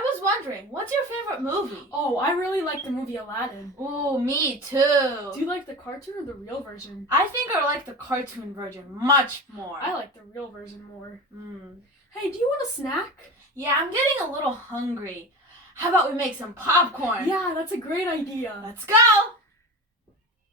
was wondering, what's your favorite movie? Oh, I really like the movie Aladdin. Ooh, me too. Do you like the cartoon or the real version? I think I like the cartoon version much more. I like the real version more. Mm. Hey, do you want a snack? Yeah, I'm getting a little hungry. How about we make some popcorn? Yeah, that's a great idea. Let's go!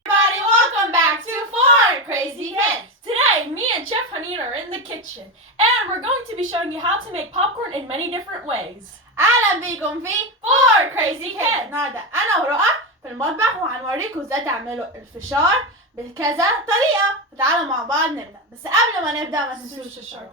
Everybody, welcome back to Four Crazy Kids. Today, me and Chef Haneen are in the kitchen, and we're going to be showing you how to make popcorn in many different ways. أهلا بيكم في Four Crazy Kids. النهارده أنا ورؤى في المطبخ وهنوريكم ازاي تعملوا الفشار بكذا طريقة. فتعالوا مع بعض نبدأ. بس قبل ما نبدأ ما تنسوش تشتركوا.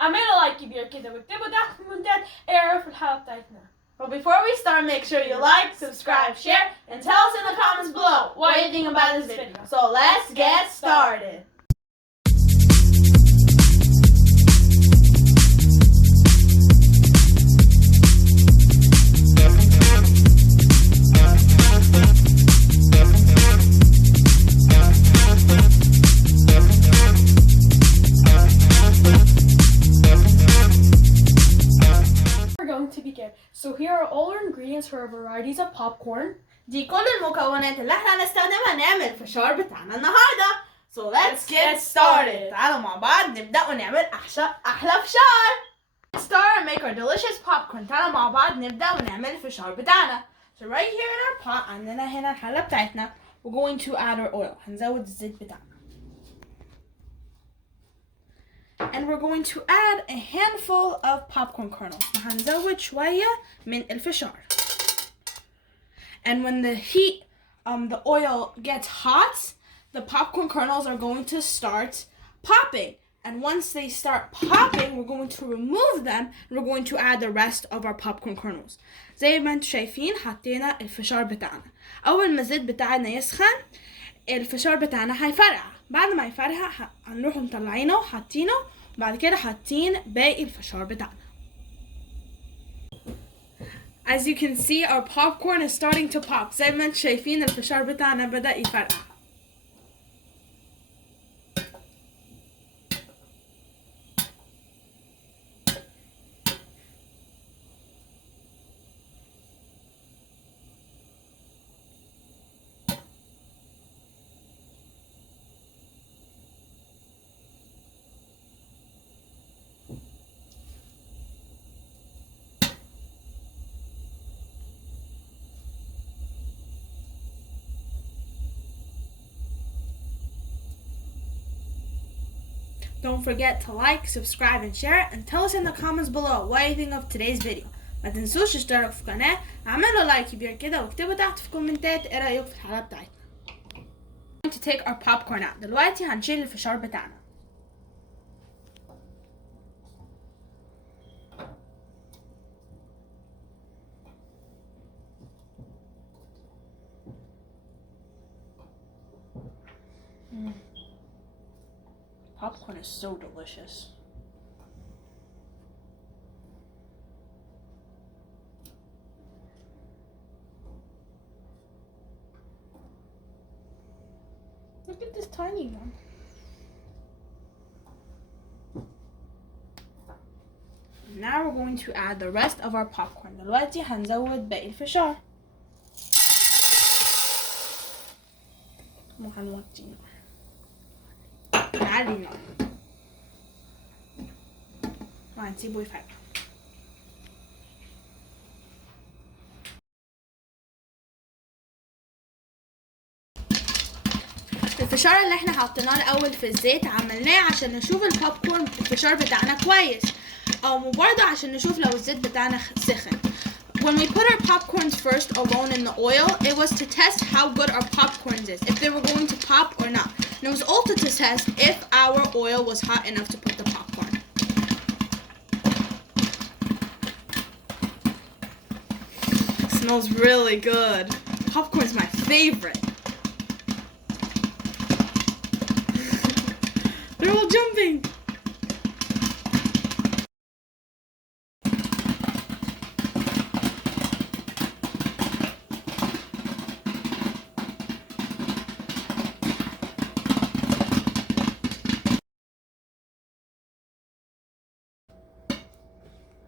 اعملوا لايك كبير كده واكتبوا تحت في الكومنتات ايه رأيكم في الحلقة بتاعتنا. But before we start, make sure you like, subscribe, share, and tell us in the comments below what you think about this video. So let's get started. So here are all our ingredients for our varieties of popcorn. دي كل المكونات اللي احنا هنستخدمها نعمل الفشار بتاعنا النهارده. So let's get started. تعالوا مع بعض نبدأ ونعمل أحلى فشار. Let's start and make our delicious popcorn. تعالوا مع بعض نبدأ ونعمل الفشار بتاعنا. So right here in our pot عندنا هنا الحلة بتاعتنا. We're going to add our oil. هنزود الزيت بتاعنا. And we're going to add a handful of popcorn kernels. هنزود شوية من الفشار. And when the heat, the oil gets hot, the popcorn kernels are going to start popping. And once they start popping, we're going to remove them and we're going to add the rest of our popcorn kernels. زي ما انتم شايفين حطينا الفشار بتاعنا. أول ما الزيت بتاعنا يسخن الفشار بتاعنا هيفرقع. بعد ما يفرقع هنروح مطلعينه وحاطينه بعد كده حاطين باقي الفشار بتاعنا. As you can see, our popcorn is starting to pop. زي ما انتم شايفين الفشار بتاعنا بدأ يفرقع. Don't forget to like, subscribe, and share, and tell us in the comments below what you think of today's video. ما تنسوش تشتركوا في القناة، اعملوا لايك كبير كده واكتبوا تحت في الكومنتات ايه رأيكم في الحلقة بتاعتنا. We're going to take our popcorn out. دلوقتي هنشيل الفشار بتاعنا. Popcorn is so delicious. Look at this tiny one. Now we're going to add the rest of our popcorn. دلوقتي هنزود باقي الفشار. وهنوطي نعلي النار وهنسيبه يفرقع. الفشار اللي احنا حطيناه الاول في الزيت عملناه عشان نشوف البوبكورن الفشار بتاعنا كويس او برضه عشان نشوف لو الزيت بتاعنا سخن. When we put our popcorns first alone in the oil, it was to test how good our popcorns is, if they were going to pop or not. And it was also to test if our oil was hot enough to put the popcorn. It smells really good. Popcorn is my favorite. They're all jumping.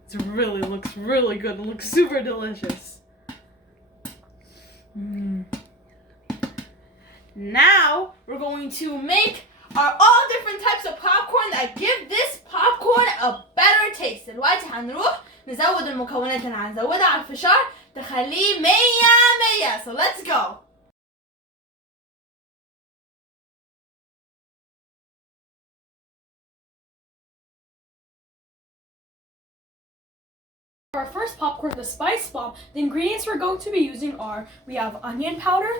It's really looks really good. It looks super delicious. Now we're going to make our all different types of popcorn that give this popcorn a better taste. دلوقتي هنروح نزود المكونات اللي هنزودها على الفشار تخليه 100. So let's go. For our first popcorn, the spice bomb, the ingredients we're going to be using are, we have onion powder,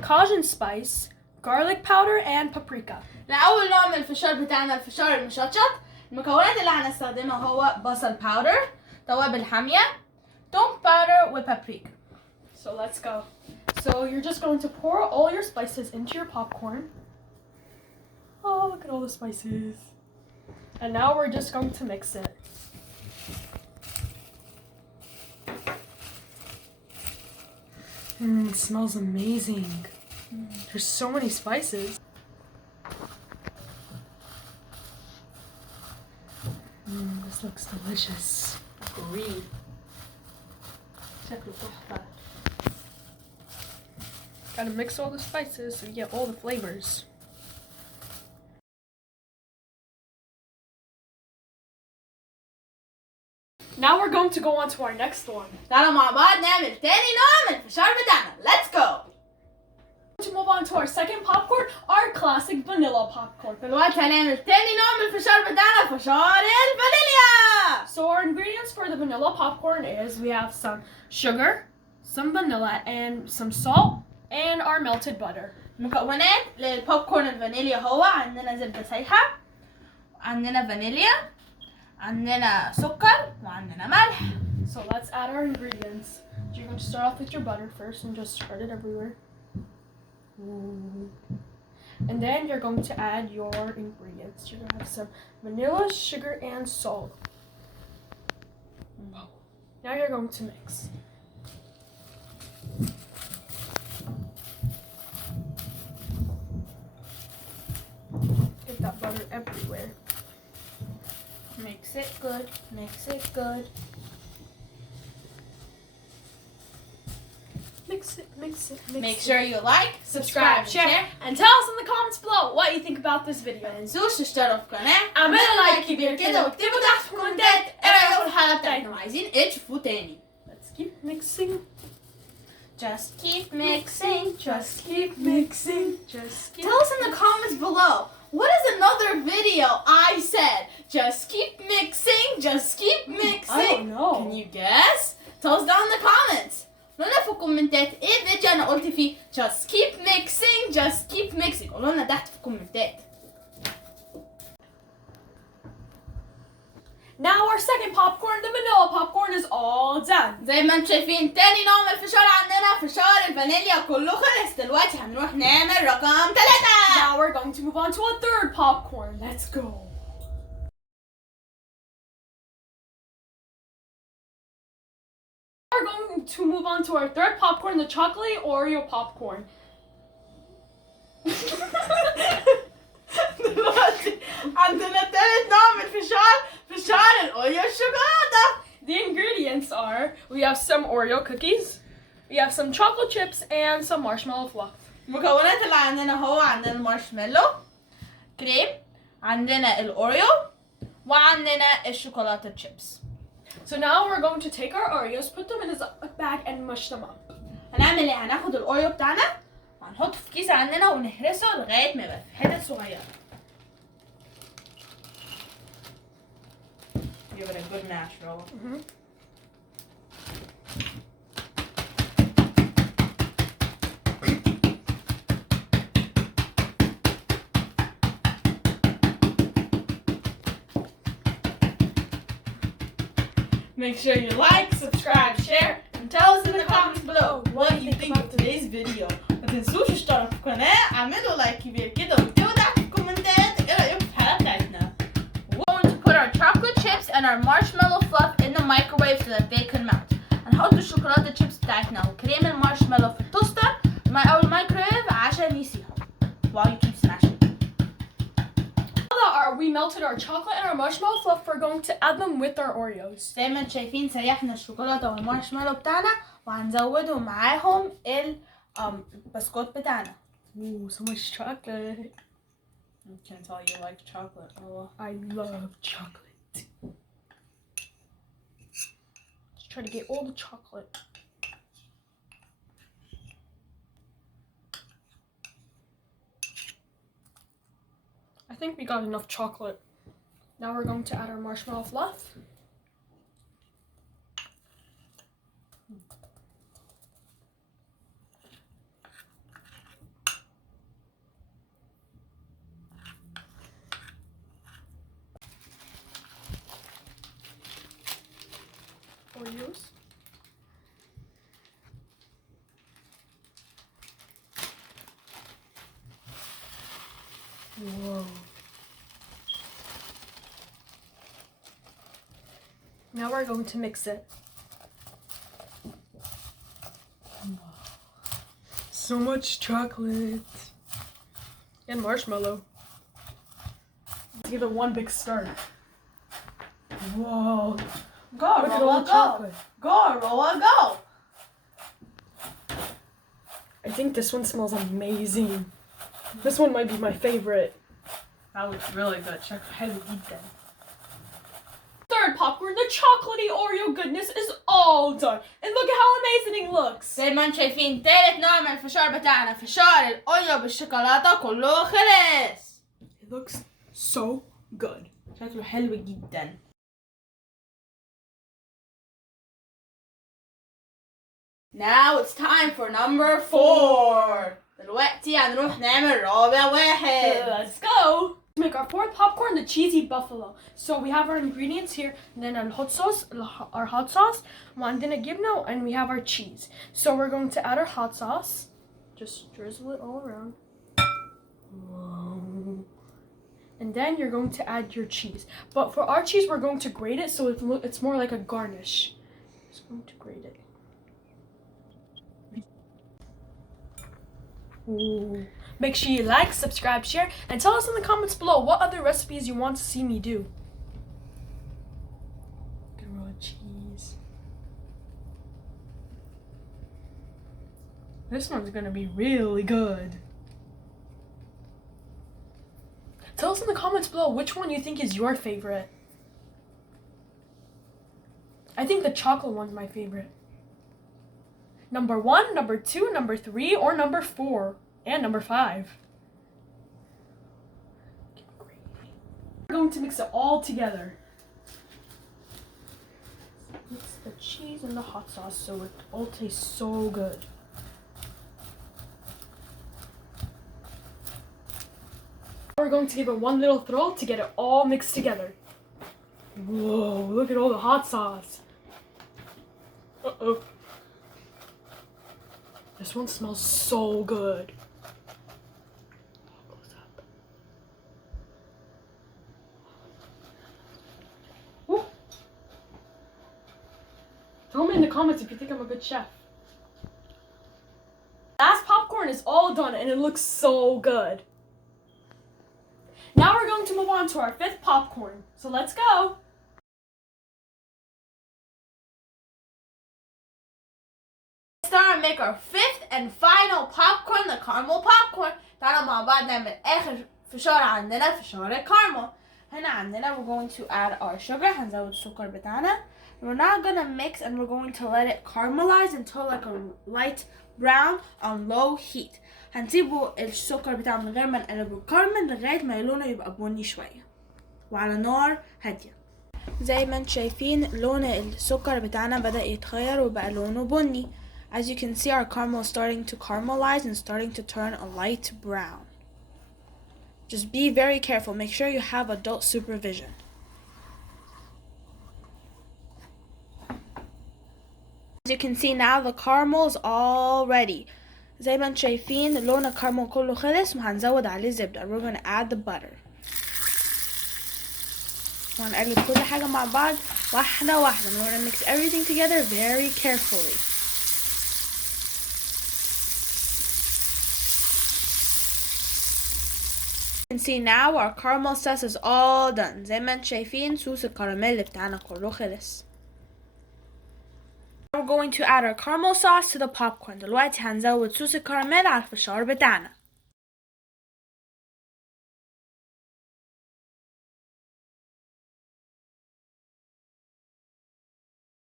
Cajun Spice, garlic powder, and paprika. لأول نوع من الفشار بتاعنا الفشار المشطشط. المكونات اللي هنستخدمها هو بصل باودر، توابل حامية، توم باودر وبابريكا. So let's go. So you're just going to pour all your spices into your popcorn. Oh, look at all the spices. And now we're just going to mix it. It smells amazing. There's so many spices. This looks delicious. Agree. شكله تحفة. Gotta mix all the spices so you get all the flavors. Now we're going to go on to our next one. تعالوا مع بعض نعمل تاني نوع من الفشار بتاعنا. Let's go. To move on to our second popcorn, our classic vanilla popcorn. دلوقتي هنعمل تاني نوع من الفشار بتاعنا فشار الفانيليا. So our ingredients for the vanilla popcorn is we have some sugar, some vanilla, and some salt, and our melted butter. مكونات للبوبكورن الفانيليا هو عندنا زبدة سايحة، عندنا فانيليا، عندنا سكر، وعندنا ملح. So let's add our ingredients. You're going to start off with your butter first and just spread it everywhere. And then you're going to add your ingredients. You're going to have some vanilla, sugar, and salt. Now you're going to mix. Get that butter everywhere. Mix it good, mix it good. Mix it, mix it, mix Make it. sure you like, subscribe, share, and tell us in the comments below what you think about this video. ما تنسوش تشتركوا في القناة، اعملوا لايك كبير كده واكتبوا تحت في الكومنتات ايه رأيكم في الحلقة بتاعتنا وعايزين ايه تشوفوه تاني. Let's keep mixing. Just keep mixing, Just keep mixing. Just keep. Tell us in the comments below, what is another video I said? Just keep mixing, just keep mixing. I don't know. Can you guess? Tell us down in the comments. قولوا لنا في الكومنتات ايه فيديو انا قلت فيه just keep mixing, just keep mixing. قولوا لنا تحت في الكومنتات. Now our second popcorn, the vanilla popcorn, is all done. زي ما انتم شايفين تاني نوع من الفشار عندنا فشار الفانيليا كله خلص. دلوقتي هنروح نعمل رقم 3. Now we're going to move on to a third popcorn. Let's go. We're going to move on to our third popcorn, the Chocolatey Oreo Popcorn. دلوقتي عندنا تالت نوع من الفشار فشار الاوريو الشوكولاتة. The ingredients are, we have some Oreo cookies, we have some chocolate chips, and some Marshmallow Fluff. المكونات اللي عندنا هو عندنا المارشميلو كريم، عندنا الاوريو، وعندنا الشوكولاتة تشيبس. So now we're going to take our Oreos, put them in a bag, and mush them up. هنعمل ايه؟ هناخد الاوريو بتاعنا وهنحطه في كيس عندنا ونهرسه لغاية ما يبقى في حتت صغيرة. Give it a good natural. Make sure you like, subscribe, share, and tell us in the comments below what you think of today's video. ما تنسوش اشتركوا في القناة، اعملوا لايك كبير كده واكتبوا تحت في الكومنتات ايه رأيكم في الحلقة بتاعتنا. We're going to put our chocolate chips and our marshmallow fluff in the microwave so that they can melt. هنحط الشوكولاتة chips بتاعتنا وكريم المارشميلو في التوستر أو الميكرويف عشان يسيحوا while you keep smashing. Now that we we melted our chocolate and our marshmallow fluff. We're going to add them with our Oreos. زي ما انتم شايفين سيحنا الشوكولاته والمارشميلو بتاعنا وهنزودهم معاهم البسكوت بتاعنا. Ooh, so much chocolate. I can tell you like chocolate. Oh, I love chocolate. Just try to get all the chocolate. I think we got enough chocolate. Now we're going to add our marshmallow fluff. Oreos. Whoa. Now we're going to mix it. So much chocolate. And marshmallow. Let's give it one big stir. Whoa. go, Look at all Rolla, the go. chocolate. Go, Rolla, go. I think this one smells amazing. This one might be my favorite. That looks really good. Check how to eat them. Third popcorn, the chocolatey Oreo goodness is all done. And look at how amazing it looks. زي ما انتم شايفين تالت نوع من الفشار بتاعنا فشار الاوريو بالشوكولاته كله خلص. It looks so good. شكله حلو جدا. Now it's time for number 4. دلوقتي هنروح نعمل رابع واحد. Let's go. To make our fourth popcorn, the cheesy buffalo. So we have our ingredients here, and then our hot sauce, وعندنا جبنه, and we have our cheese. So we're going to add our hot sauce. Just drizzle it all around. Whoa. And then you're going to add your cheese. But for our cheese, we're going to grate it so it's more like a garnish. Just going to grate it. Ooh. Make sure you like, subscribe, share, and tell us in the comments below what other recipes you want to see me do. Good raw cheese. This one's gonna be really good. Tell us in the comments below which one you think is your favorite. I think the chocolate one's my favorite. Number 1, number 2, number 3, or number 4, and number 5. We're going to mix it all together. Mix the cheese and the hot sauce so it all tastes so good. We're going to give it one little throw to get it all mixed together. Whoa, look at all the hot sauce. Uh-oh. This one smells so good. Close up. Woo. Tell me in the comments if you think I'm a good chef. Last popcorn is all done and it looks so good. Now we're going to move on to our 5th popcorn. So let's go. Start and make our 5th and final popcorn, the caramel popcorn. تعالوا مع بعض نعمل آخر فشار عندنا فشار الكارمل. هنا عندنا we're going to add our sugar. هنزود السكر بتاعنا. We're not gonna mix and we're going to let it caramelize until like a light brown on low heat. هنسيبه السكر بتاعه من غير ما نقلبه الكراميل لغاية ما لونه يبقى بني شوية وعلى نار هادية. زي ما انتم شايفين لون السكر بتاعنا بدأ يتغير وبقى لونه بني. As you can see, our caramel is starting to caramelize and starting to turn a light brown. Just be very careful. Make sure you have adult supervision. As you can see now, the caramel is all ready. زي ما انتم شايفين لون الكراميل كله خلص وهنزود عليه زبده. We're going to add the butter. وهنقلب كل حاجة مع بعض واحدة واحدة. We're going to mix everything together very carefully. You can see now our caramel sauce is all done. زي ما انتم شايفين صوص الكراميل بتاعنا كله خلص. We're going to add our caramel sauce to the popcorn. دلوقتي هنزود صوص الكراميل على الفشار بتاعنا.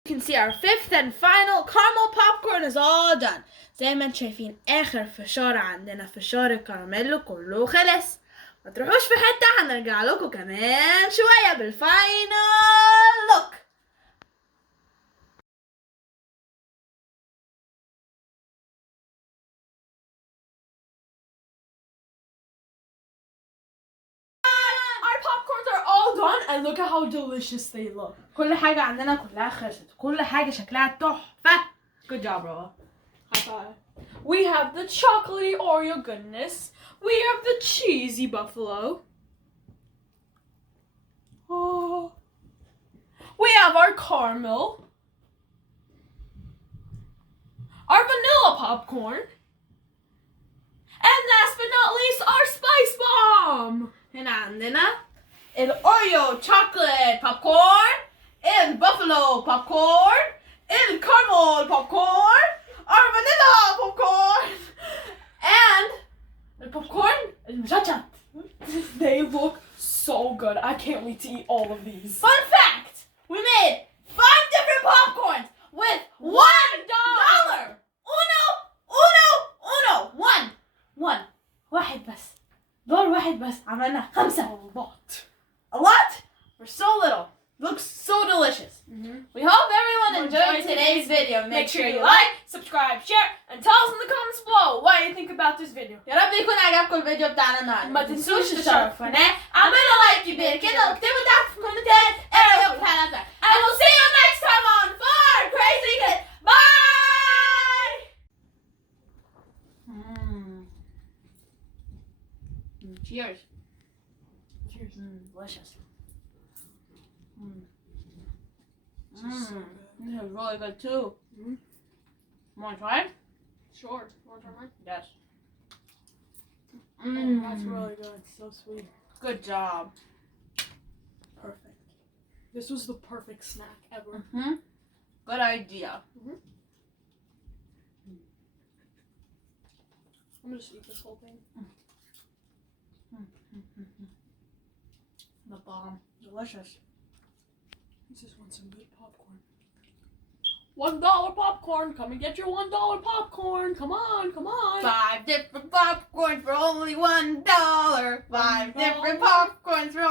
You can see our fifth and final caramel popcorn is all done. زي ما انتم شايفين آخر فشار عندنا فشار الكراميل كله خلص. ما تروحوش في حتة، هنرجع لكم كمان شوية بالفاينل لوك. Our popcorns are all done and look at how delicious they look. كل حاجة عندنا كلها خلصت، كل حاجة شكلها تحفة. Good job, bro. High five. We have the chocolatey Oreo goodness. We have the cheesy buffalo. Oh. We have our caramel. Our vanilla popcorn. And last but not least, our spice bomb. هنا عندنا الأوريو chocolate popcorn، البافلو popcorn، الكراميل popcorn، our vanilla popcorn، and The popcorn المشطشط. They look so good. I can't wait to eat all of these. Fun fact! We made 5 different popcorns with $1. One. واحد بس. دولار واحد بس. عملنا 5. A lot for so little. Looks so delicious. We hope everyone enjoyed today's video. Make sure you like, subscribe, share, and tell us in the comments below what you think about this video. يا رب يكون عجبكم الفيديو بتاعنا النهارده. ما تنسوش تشتركوا في القناة، اعملوا لايك كبير كده واكتبوا تحت في الكومنتات ايه رايكم في الحلقه. And we'll see you next time on Far Crazy Kids. Bye! Cheers. Cheers. Delicious. This is really good too. Want to try it? Sure. Want to try mine? Yes. That's really good. So sweet. Good job. Perfect. This was the perfect snack ever. Good idea. I'm gonna just eat this whole thing. The bomb. Delicious. I just want some good popcorn. $1 popcorn. Come and get your $1 popcorn. Come on, come on. 5 different popcorns for only $1. 5 different popcorns for